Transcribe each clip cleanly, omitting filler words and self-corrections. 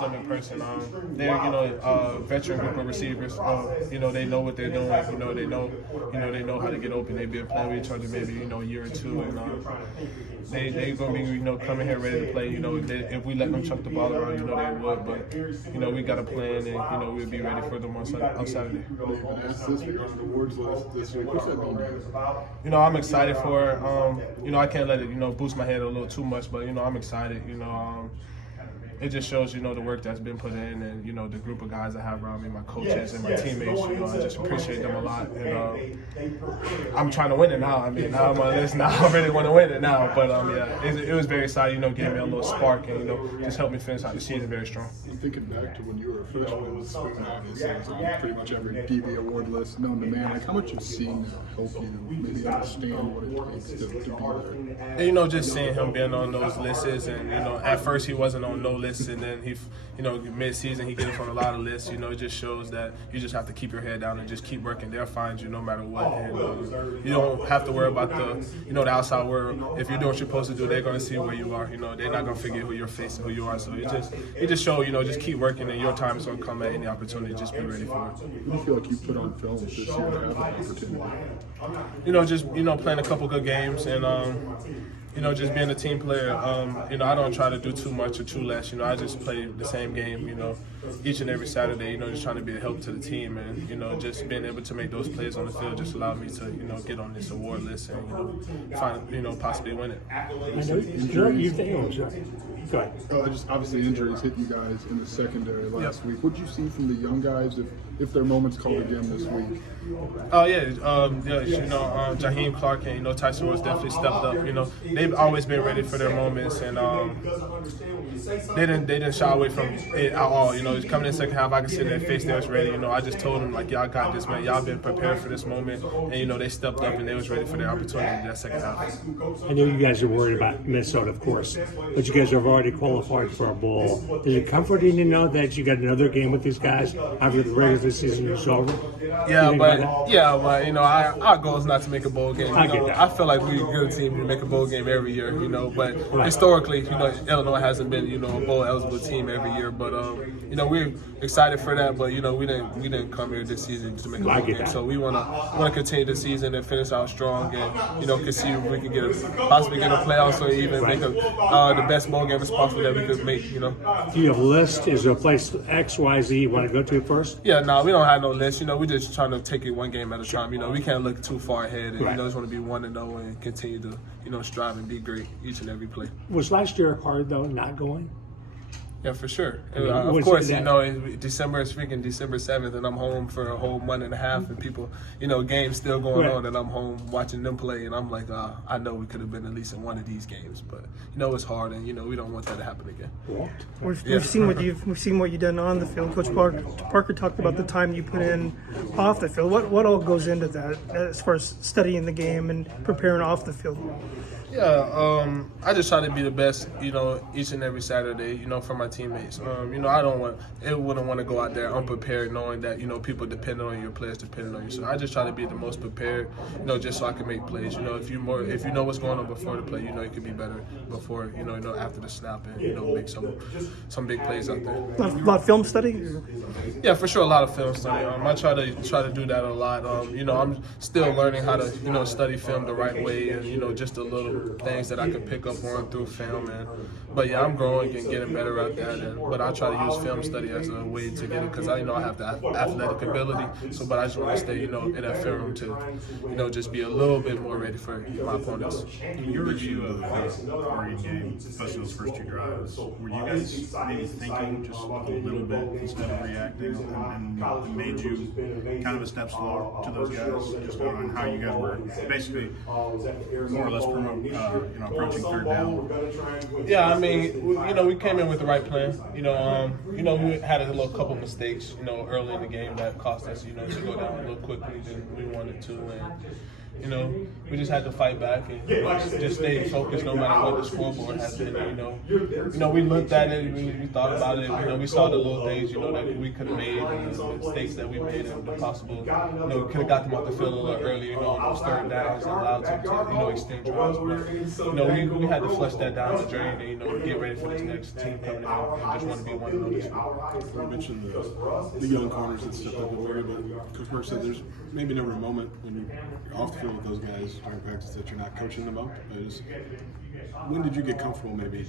them in person. They're veteran group of receivers. They know what they're doing. They know how to get open. They've been playing with each other maybe a year or two, and they're gonna be coming here ready to play. If we let them chuck the ball around, they would. But we got a plan, and we'll be ready for them on Saturday. I'm excited for it. I can't let it boost my head a little too much, but I'm excited. It just shows, the work that's been put in, and the group of guys I have around me, my coaches and my teammates. I just appreciate them a lot, and I'm trying to win it now. I mean, now I'm on this now. I really want to win it now, but it was very exciting. Gave me a little spark, and just helped me finish out the season very strong. Thinking back to when you were a freshman with Spoon, obviously, it was on pretty much every DB award list known to man. Like, how much of seeing that help you maybe understand what it takes to be there? Just seeing him being on those lists, and at first he wasn't on no list. And then he, mid-season he gets on a lot of lists. It just shows that you just have to keep your head down and just keep working. They'll find you no matter what. And you don't have to worry about the outside world. If you're doing what you're supposed to do, they're gonna see where you are. They're not gonna forget who you're facing, who you are. So it just show, just keep working, and your time is gonna come at any opportunity. Just be ready for it. What do you feel like you put on film this year to have an opportunity? Just playing a couple good games and. Just being a team player, I don't try to do too much or too less. I just play the same game, each and every Saturday, just trying to be a help to the team. And, just being able to make those plays on the field just allowed me to, get on this award list and, find, possibly win it. I know you think, go ahead. Obviously injuries hit you guys in the secondary last week. What did you see from the young guys if their moments called again this week? Jaheim Clark and Tyson Rose definitely stepped up. They've always been ready for their moments, and they didn't shy away from it at all. Coming in the second half, I could see their face they was ready. I just told them y'all got this, man. Y'all been prepared for this moment, and they stepped up and they was ready for their opportunity in that second half. I know you guys are worried about Minnesota, of course, but you guys have already qualified for a bowl. Is it comforting to know that you got another game with these guys after the regular season is over? But our goal is not to make a bowl game. I feel like we're a good team to make a bowl game every year. But historically, Illinois hasn't been a bowl eligible team every year. But we're excited for that. But we didn't come here this season to make a bowl game. So we want to continue the season and finish out strong, and can see if we can possibly get a playoffs or even make the best bowl game as possible that we could make. Do you have a list? Is there a place X, Y, Z you want to go to first? Yeah, no, we don't have no list. We're just trying to take it one game at a time. We can't look too far ahead, and just want to be 1-0 and continue to strive and be great each and every play. Was last year hard though, not going? Yeah, for sure. Of course, December 7th, and I'm home for a whole month and a half, and people, games still going on, and I'm home watching them play, and I'm like, I know we could have been at least in one of these games, but it's hard, and we don't want that to happen again. We've seen what you've done on the field. Coach Parker talked about the time you put in off the field. What all goes into that as far as studying the game and preparing off the field? Yeah, I just try to be the best, each and every Saturday, for my teammates. I wouldn't want to go out there unprepared, knowing that people depend on your players, depending on you. So I just try to be the most prepared, just so I can make plays. If you know what's going on before the play, you could be better before, after the snap, and make some big plays out there. A lot of film study. Yeah, for sure, a lot of film study. I try to do that a lot. I'm still learning how to study film the right way, and just a little things that I could pick up on through film. But yeah, I'm growing and getting better at that. But I try to use film study as a way to get it, because I have the athletic ability. But I just want to stay, in that film room to, just be a little bit more ready for my opponents. In your review of the Oregon game, especially those first two drives, were you guys maybe thinking just a little bit instead of reacting, and made you kind of a step slower to those guys, just on how you guys were basically more or less approaching third down? Yeah, we came in with the right plan. We had a little couple mistakes, early in the game that cost us, to go down a little quickly than we wanted to. you know, we just had to fight back and just stay focused no matter what the scoreboard has been. We looked at it, we thought about it. We saw the little things, that we could have made, and the mistakes that we made, and the possible, we could have got them off the field a little earlier, on those third downs and allowed them to, extend drives. But we had to flush that down the drain and get ready for this next team coming in and just want to be 1-0 this year. You mentioned the young corners that stepped up very, but Coach Burke said there's maybe never a moment when you're off the field with those guys during practice that you're not coaching them up. When did you get comfortable maybe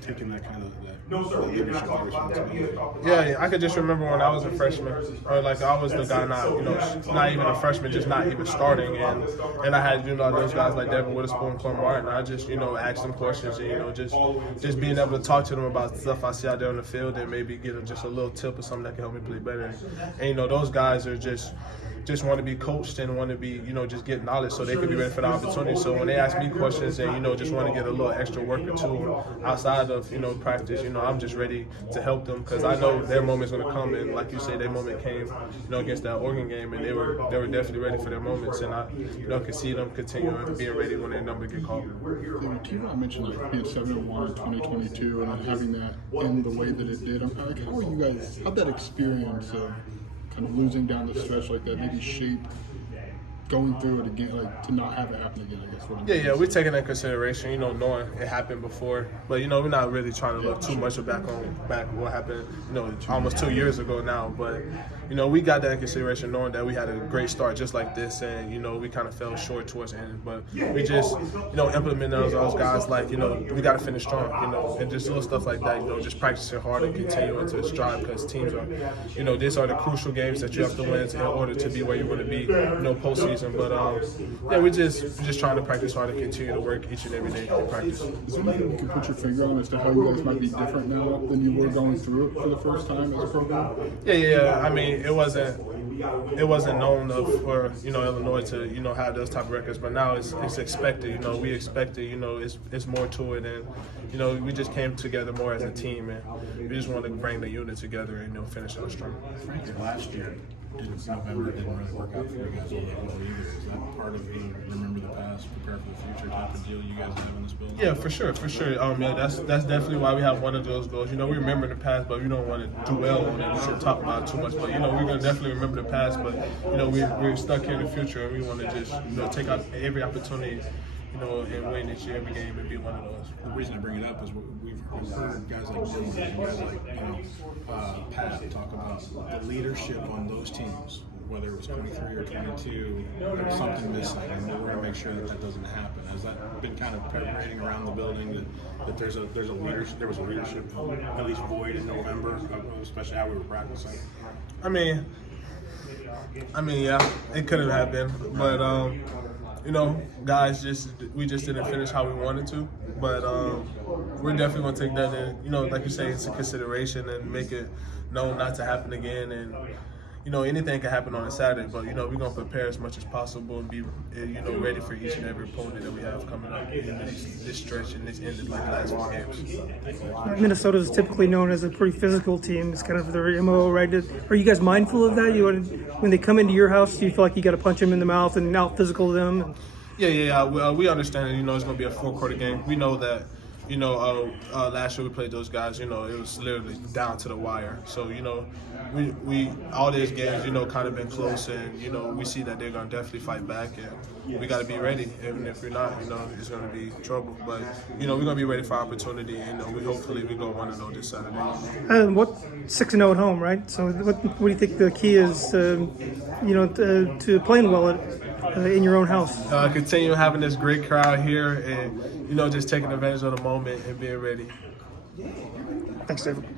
taking that kind of that leadership responsibility? Yeah, I could just remember when I was a freshman, or like I was the guy not even a freshman, just not even starting, and I had those guys like Devin Witherspoon, Corn Martin. I just asked them questions and just being able to talk to them about stuff I see out there on the field and maybe get just a little tip or something that can help me play better. And those guys are just want to be coached and want to be, just get knowledge so they could be ready for the opportunity. So when they ask me questions and, just want to get a little extra work or two outside of, practice, I'm just ready to help them because I know their moment's going to come. And like you say, their moment came, against that Oregon game, and they were definitely ready for their moments. And I, could see them continuing being ready when their number get called. T-Rob mentioned being 7-1 in 2022 and then having that end the way that it did. How are you guys, how'd that experience of kind of losing down the stretch like that maybe shape going through it again, to not have it happen again, I guess? Yeah, we're taking that into consideration, knowing it happened before. But, we're not really trying to look too much back what happened, almost 2 years ago now. But, we got that in consideration knowing that we had a great start just like this and, we kind of fell short towards the end. But we just, implementing those guys like, we got to finish strong, and just little stuff like that, just practicing hard and continuing to strive because teams are, these are the crucial games that you have to win in order to be where you want to be, postseason. But we're just trying to practice hard and continue to work each and every day in practice. Is there anything you can put your finger on as to how you guys might be different now than you were going through it for the first time as a program? Yeah. I mean, it wasn't known for Illinois to have those type of records, but now it's expected. We expect it. It's more to it, and we just came together more as a team, and we just wanted to bring the unit together and finish out strong. Frankly, last year, November didn't really work out for you guys all that well either. Is that part of the remember the past, prepare for the future type of deal you guys have in this building? Yeah, for sure. That's definitely why we have one of those goals. We remember the past, but we don't want to dwell on it and talk about it too much. But we're gonna definitely remember the past, but we're stuck here in the future, and we want to just take out every opportunity. And win each and every game and be one of those. The reason I bring it up is we've heard guys like Dylan and guys like Pat talk about the leadership on those teams, whether it was 23 or 22, there was something missing, and we're going to make sure that doesn't happen. Has that been kind of permeating around the building that there was a leadership at least void in November, especially how we were practicing? I mean, yeah, it could have been, but guys, we just didn't finish how we wanted to. But we're definitely going to take that in, like you say, into consideration and make it known not to happen again. And anything can happen on a Saturday, but we're going to prepare as much as possible and be ready for each and every opponent that we have coming up in this stretch and this ended like last few games. Minnesota is typically known as a pretty physical team. It's kind of their MO, right? Are you guys mindful of that? When they come into your house, do you feel like you got to punch them in the mouth and out physical them? Yeah. We understand that it's going to be a full-quarter game. We know that. Last year we played those guys. It was literally down to the wire. So we all these games, kind of been close, and we see that they're gonna definitely fight back, and we got to be ready. Even if we're not, it's gonna be trouble. But we're gonna be ready for opportunity, and hopefully we go 1-0 this Saturday. 6-0 at home, right? So what do you think the key is, to playing well in your own house? Continue having this great crowd here, and just taking advantage of the moment and being ready. Thanks, David.